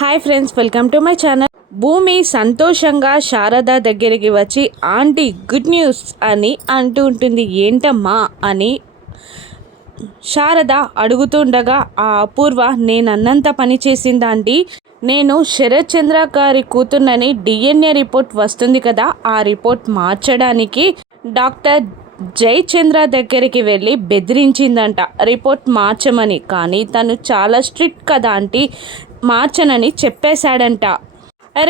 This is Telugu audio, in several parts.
Hi friends, welcome to my channel. భూమి సంతోషంగా శారద దగ్గరికి వచ్చి ఆంటీ గుడ్ న్యూస్ అని అంటూ ఉంటుంది. ఏంటమ్మా అని శారద అడుగుతుండగా ఆ అపూర్వ నేనన్నంత పని చేసిందా ఆంటీ? నేను శరత్ చంద్ర గారి కూతుర్నని డిఎన్ఏ రిపోర్ట్ వస్తుంది కదా, ఆ రిపోర్ట్ మార్చడానికి డాక్టర్ జయచంద్ర దగ్గరికి వెళ్ళి బెదిరించిందంట రిపోర్ట్ మార్చమని. కానీ తను చాలా స్ట్రిక్ట్ కదా ఆంటీ, మార్చనని చెప్పేశాడంట.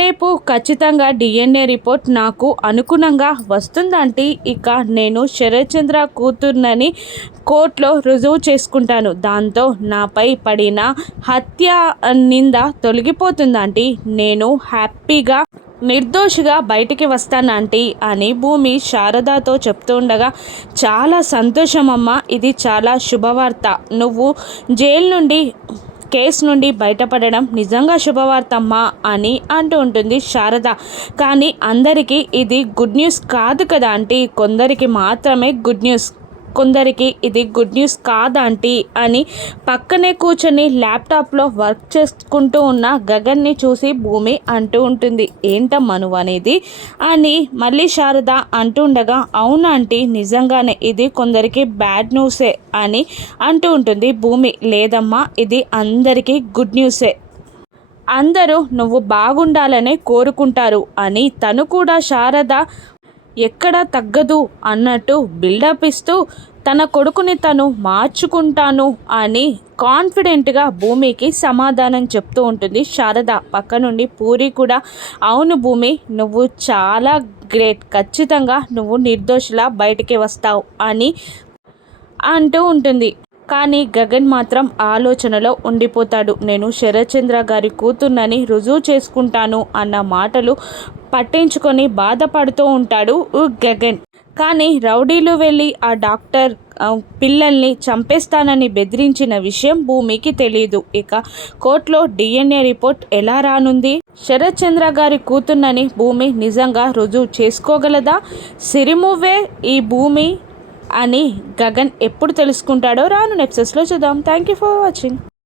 రేపు ఖచ్చితంగా డిఎన్ఏ రిపోర్ట్ నాకు అనుగుణంగా వస్తుందంటే ఇక నేను శరత్ చంద్ర కూతుర్నని కోర్టులో రుజువు చేసుకుంటాను. దాంతో నాపై పడిన హత్య నింద తొలగిపోతుందంటే నేను హ్యాపీగా నిర్దోషిగా బయటికి వస్తానంటీ అని భూమి శారదతో చెప్తుండగా, చాలా సంతోషం అమ్మ, ఇది చాలా శుభవార్త. నువ్వు జైలు నుండి కేసు నుండి బయటపడడం నిజంగా శుభవార్తమ్మా అని అంటూ ఉంటుంది శారద. కానీ అందరికీ ఇది గుడ్ న్యూస్ కాదు కదా ఆంటీ, కొందరికి మాత్రమే గుడ్ న్యూస్, కొందరికి ఇది గుడ్ న్యూస్ కాదంటీ అని పక్కనే కూర్చొని ల్యాప్టాప్లో వర్క్ చేసుకుంటూ ఉన్న గగన్ని చూసి భూమి అంటూ ఉంటుంది. ఏంటమ్మా నువ్వు అనేది అని మళ్ళీ శారద అంటూ ఉండగా, అవునాంటీ నిజంగానే ఇది కొందరికి బ్యాడ్ న్యూసే అని అంటూ ఉంటుంది భూమి. లేదమ్మా, ఇది అందరికీ గుడ్ న్యూసే, అందరూ నువ్వు బాగుండాలనే కోరుకుంటారు అని తను కూడా శారద ఎక్కడా తగ్గదు అన్నట్టు బిల్డప్ ఇస్తూ తన కొడుకుని తను మార్చుకుంటాను అని కాన్ఫిడెంట్గా భూమికి సమాధానం చెప్తూ ఉంటుంది శారద. పక్క నుండి పూరి కూడా అవును భూమి, నువ్వు చాలా గ్రేట్, ఖచ్చితంగా నువ్వు నిర్దోషిలా బయటికి వస్తావు అని అంటూ ఉంటుంది. కానీ గగన్ మాత్రం ఆలోచనలో ఉండిపోతాడు. నేను శరత్ చంద్ర గారి కూతుర్నని రుజువు చేసుకుంటాను అన్న మాటలు పట్టించుకొని బాధపడుతూ ఉంటాడు గగన్. కానీ రౌడీలు వెళ్ళి ఆ డాక్టర్ పిల్లల్ని చంపేస్తానని బెదిరించిన విషయం భూమికి తెలియదు. ఇక కోర్టులో డిఎన్ఏ రిపోర్ట్ ఎలా రానుంది? శరత్ చంద్ర గారి కూతుర్నని భూమి నిజంగా రుజువు చేసుకోగలదా? సిరిమువ్వే ఈ భూమి అని గగన్ ఎప్పుడు తెలుసుకుంటాడో రాను ఎపిసోడ్స్లో చూద్దాం. Thank you for watching.